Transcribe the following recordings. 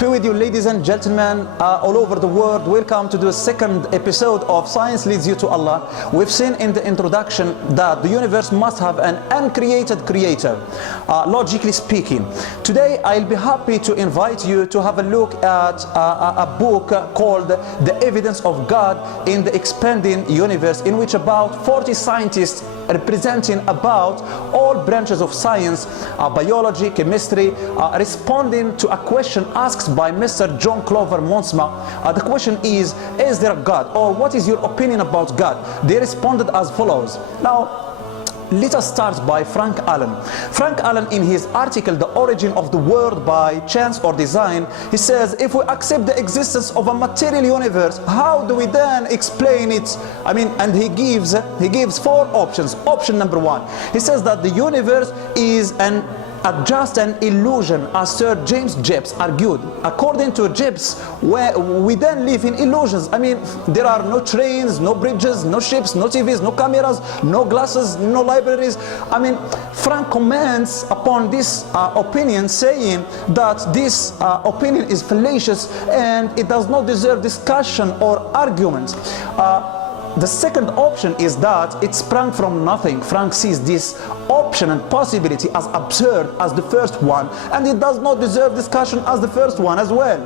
be with you, ladies and gentlemen, all over the world. Welcome to the second episode of Science Leads You to Allah. We've seen in the introduction that the universe must have an uncreated creator, logically speaking. Today, I'll be happy to invite you to have a look at a book called The Evidence of God in the Expanding Universe, in which about 40 scientists representing about all branches of science, biology, chemistry, responding to a question asked by Mr. John Clover Monsma. The question is there a God, or what is your opinion about God? They responded as follows. Now, let us start by Frank Allen. Frank Allen, in his article, The Origin of the World by Chance or Design, he says, if we accept the existence of a material universe, how do we then explain it? And he gives four options. Option number one, he says that the universe is just an illusion, as Sir James Jebbs argued. According to Jebbs, we then live in illusions. There are no trains, no bridges, no ships, no TVs, no cameras, no glasses, no libraries. Frank comments upon this opinion, saying that this opinion is fallacious and it does not deserve discussion or argument. The second option is that it sprang from nothing. Frank sees this option and possibility as absurd as the first one, and it does not deserve discussion as the first one as well.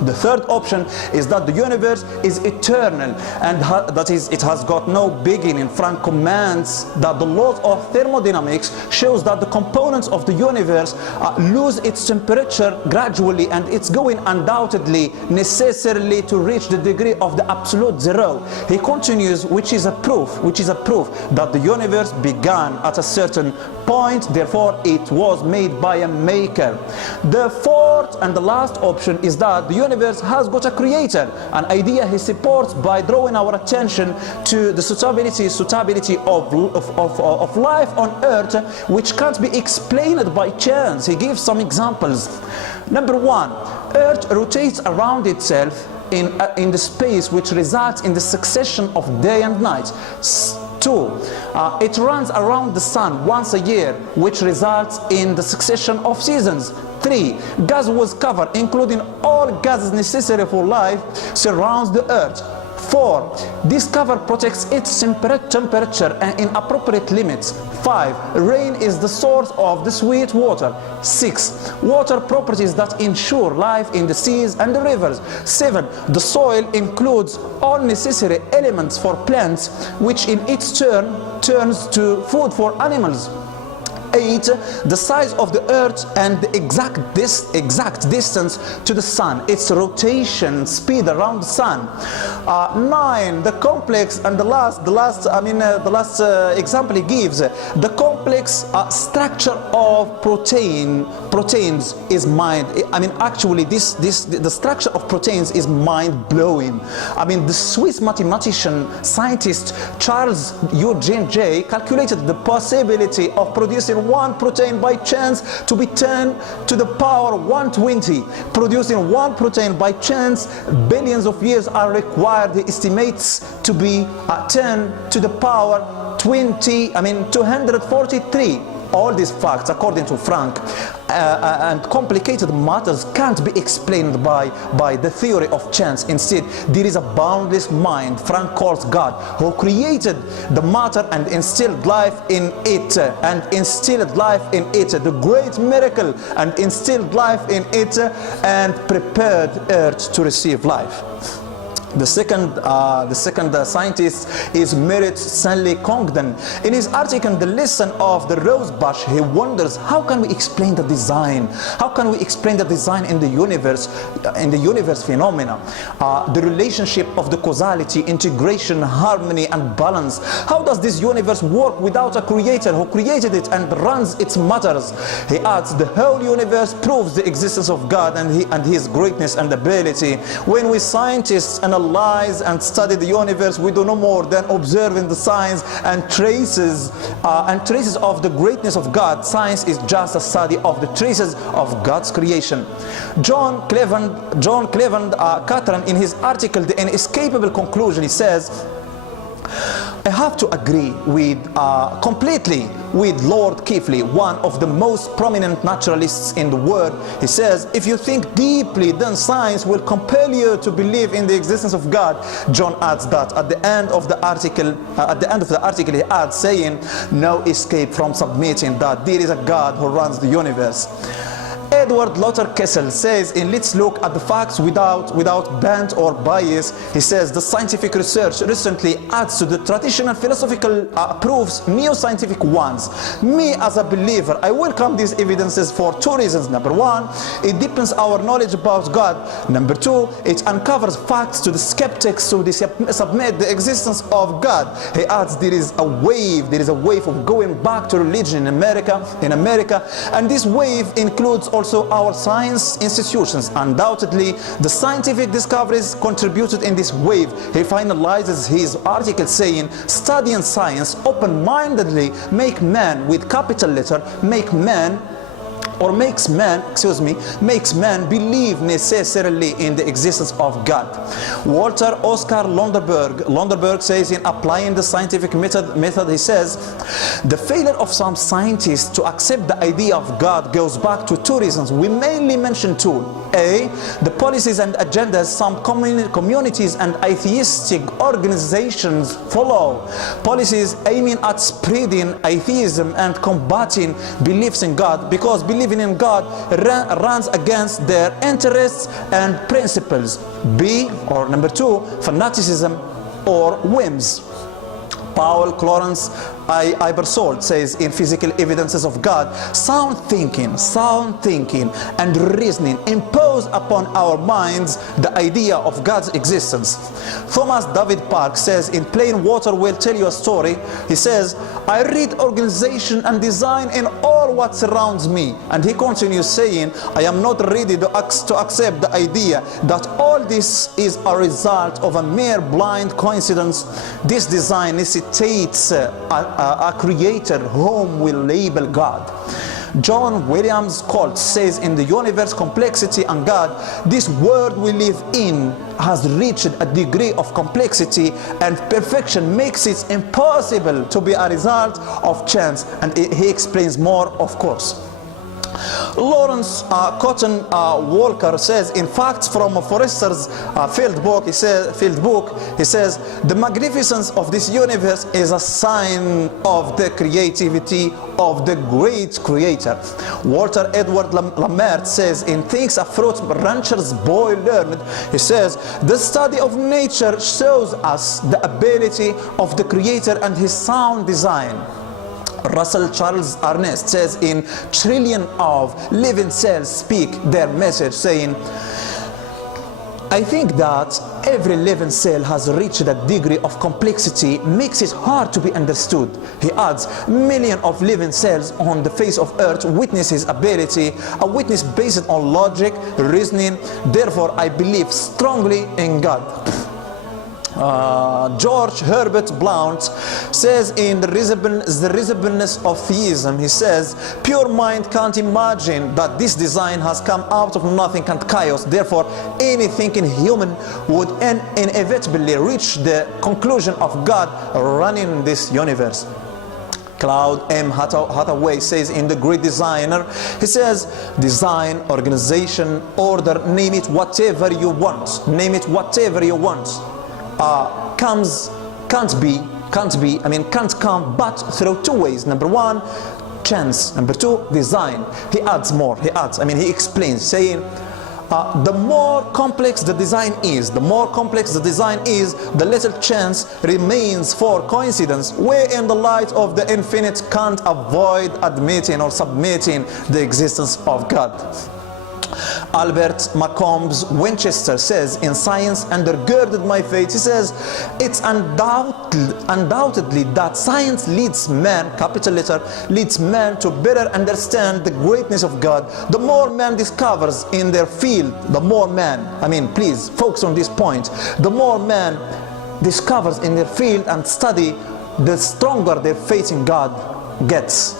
The third option is that the universe is eternal, and that is, it has got no beginning. Frank comments that the laws of thermodynamics shows that the components of the universe lose its temperature gradually, and it's going undoubtedly, necessarily to reach the degree of the absolute zero. He continues, which is a proof that the universe began at a certain point, therefore it was made by a maker. The fourth and the last option is that the universe has got a creator, an idea he supports by drawing our attention to the suitability of life on earth, which can't be explained by chance. He gives some examples. Number one, earth rotates around itself in the space which results in the succession of day and night. 2. It runs around the sun once a year, which results in the succession of seasons. 3. Gas was covered, including all gases necessary for life, surrounds the earth. 4. This cover protects its temperature and in appropriate limits. 5. Rain is the source of the sweet water. 6. Water properties that ensure life in the seas and the rivers. 7. The soil includes all necessary elements for plants, which in its turn turns to food for animals. 8. The size of the earth and the exact distance to the sun, its rotation speed around the sun. 9. The complex, and the last example he gives, the complex structure of proteins is the structure of proteins is mind-blowing. The Swiss mathematician scientist Charles Eugene Jay calculated the possibility of producing one protein by chance to be 10 to the power 120. Producing one protein by chance, billions of years are required. He estimates to be 10 to the power 243. All these facts, according to Frank, and complicated matters can't be explained by the theory of chance. Instead, there is a boundless mind, Frank calls God, who created the matter and instilled life in it, the great miracle, and instilled life in it, and prepared earth to receive life. The second scientist is Merritt Stanley Congdon. In his article, The Lesson of the Rosebush, he wonders, how can we explain the design? How can we explain the design in the universe phenomena? The relationship of the causality, integration, harmony, and balance. How does this universe work without a creator who created it and runs its matters? He adds, the whole universe proves the existence of God and his greatness and ability. When we scientists analyze and study the universe, we do no more than observing the signs and traces of the greatness of God. Science is just a study of the traces of God's creation. John Cleveland Catron, in his article The Inescapable Conclusion, he says, I have to agree with completely with Lord Keithley, one of the most prominent naturalists in the world. He says, if you think deeply, then science will compel you to believe in the existence of God. John adds that at the end of the article, he adds saying, no escape from submitting that there is a God who runs the universe. Edward Lothar Kessel says in Let's Look at the Facts without bent or bias, he says the scientific research recently adds to the traditional philosophical proofs new scientific ones. Me as a believer, I welcome these evidences for two reasons. Number one, it deepens our knowledge about God. Number two, it uncovers facts to the skeptics who submit the existence of God. He adds there is a wave of going back to religion in America, and this wave includes also our science institutions. Undoubtedly, the scientific discoveries contributed in this wave. He finalizes his article saying, studying science open-mindedly makes man believe necessarily in the existence of God. Walter Oscar Londerberg says in applying the scientific method, he says, the failure of some scientists to accept the idea of God goes back to two reasons. We mainly mention two. A, the policies and agendas some communities and atheistic organizations follow. Policies aiming at spreading atheism and combating beliefs in God, because believing in God runs against their interests and principles. B, or number two, fanaticism or whims. Paul Clarence Ibersold says in Physical Evidences of God, sound thinking and reasoning impose upon our minds the idea of God's existence. Thomas David Park says in Plain Water Will Tell You a Story, he says, I read organization and design in all what surrounds me. And he continues saying, I am not ready to accept the idea that all this is a result of a mere blind coincidence. This design necessitates a creator whom we label God. John Williams Colt says in The Universe, Complexity and God, this world we live in has reached a degree of complexity and perfection makes it impossible to be a result of chance. And he explains more, of course. Lawrence Cotton Walker says in Facts from Forrester's Field book, he says the magnificence of this universe is a sign of the creativity of the great creator. Walter Edward Lammert says in Things a Fruit Rancher's Boy Learned, he says the study of nature shows us the ability of the creator and his sound design. Russell Charles Ernest says in Trillion of Living Cells Speak Their Message, saying, I think that every living cell has reached a degree of complexity makes it hard to be understood. He adds, millions of living cells on the face of earth witness his ability, a witness based on logic, reasoning. Therefore, I believe strongly in God. George Herbert Blount says in the reasonableness of theism, he says, pure mind can't imagine that this design has come out of nothing and chaos. Therefore, any thinking human would inevitably reach the conclusion of God running this universe. Claude M. Hathaway says in The Great Designer, he says, design, organization, order, name it whatever you want. Can't come but through two ways. Number one, chance. Number two, design. He explains, saying, the more complex the design is, the little chance remains for coincidence, where in the light of the infinite can't avoid admitting or submitting the existence of God. Albert McCombs Winchester says in Science Undergirded My Faith, he says, it's undoubtedly that science leads man, capital letter, leads man to better understand the greatness of God. The more man discovers in their field, please focus on this point, the more man discovers in their field and study, the stronger their faith in God gets.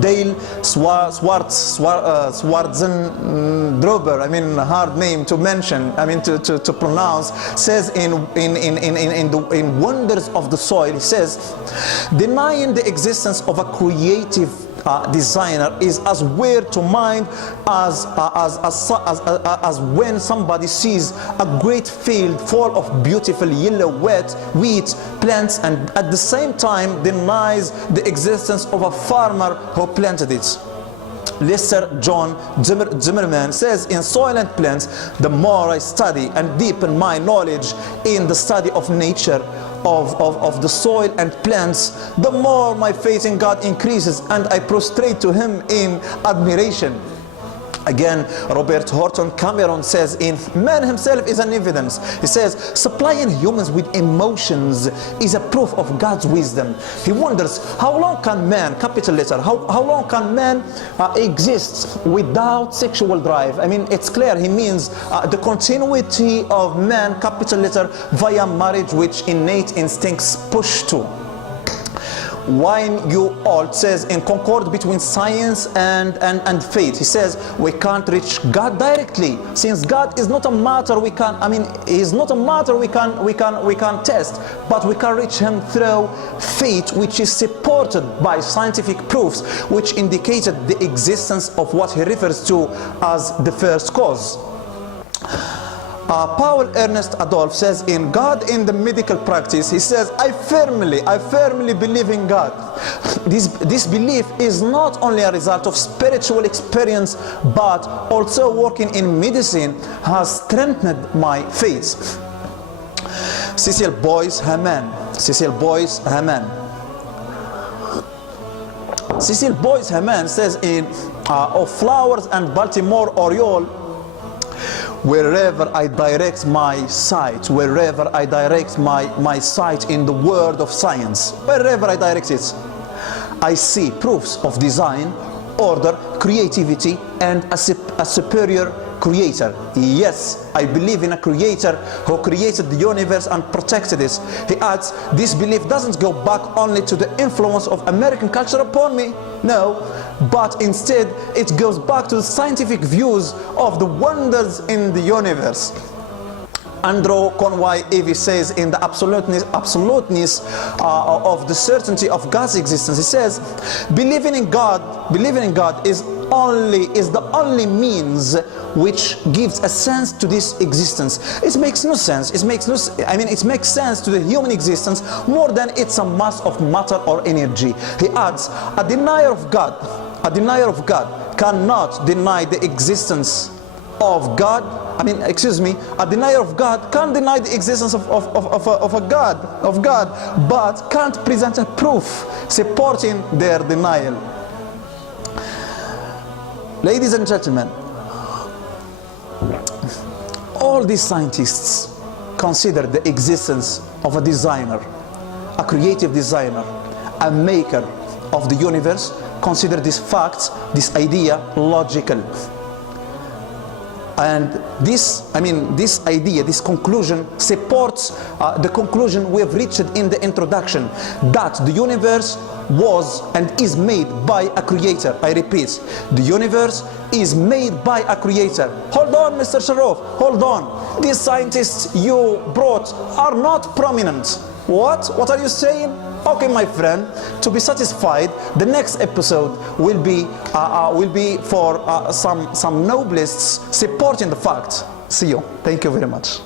Dale Schwartzendrober, I mean, a hard name to mention, I mean to pronounce, says in Wonders of the Soil, he says, denying the existence of a creative designer is as weird to mind as when somebody sees a great field full of beautiful yellow wheat plants and at the same time denies the existence of a farmer who planted it. Lester John Zimmerman says in Soil and Plants, the more I study and deepen my knowledge in the study of nature, of the soil and plants, the more my faith in God increases and I prostrate to Him in admiration. Again, Robert Horton Cameron says in Man Himself is an Evidence, he says, supplying humans with emotions is a proof of God's wisdom. He wonders, how long can man, capital letter, how long can man exist without sexual drive? I mean, it's clear he means the continuity of man, capital letter, via marriage, which innate instincts push to. Wayne U. Alt says in Concord between science and faith, he says we can't reach God directly since God is not a matter we can, I mean, is not a matter we can test, but we can reach Him through faith, which is supported by scientific proofs which indicated the existence of what he refers to as the first cause. Paul Ernest Adolph says in God in the medical practice, he says, I firmly believe in God. This belief is not only a result of spiritual experience, but also working in medicine has strengthened my faith. Cecil Boyce Haman says in of Flowers and Baltimore Oriole, wherever I direct my sight, wherever I direct my sight in the world of science, wherever I direct it, I see proofs of design, order, creativity, and a superior creator. Yes, I believe in a creator who created the universe and protected it. He adds, this belief doesn't go back only to the influence of American culture upon me, no, but instead it goes back to the scientific views of the wonders in the universe. Andrew Conway Evie says in the absoluteness of the certainty of God's existence, he says, believing in God is the only means which gives a sense to this existence. It makes no sense. It makes sense to the human existence more than it's a mass of matter or energy. He adds, a denier of God cannot deny the existence of God. A denier of God can't deny the existence of God, but can't present a proof supporting their denial. Ladies and gentlemen, all these scientists consider the existence of a designer, a creative designer, a maker of the universe, consider this fact, this idea, logical. And this idea, this conclusion supports the conclusion we have reached in the introduction, that the universe was and is made by a creator. I repeat, the universe is made by a creator. Hold on, Mr. Sharof, hold on. These scientists you brought are not prominent. What are you saying? Okay, my friend, to be satisfied, the next episode will be for some nobelists supporting the fact. See you. Thank you very much.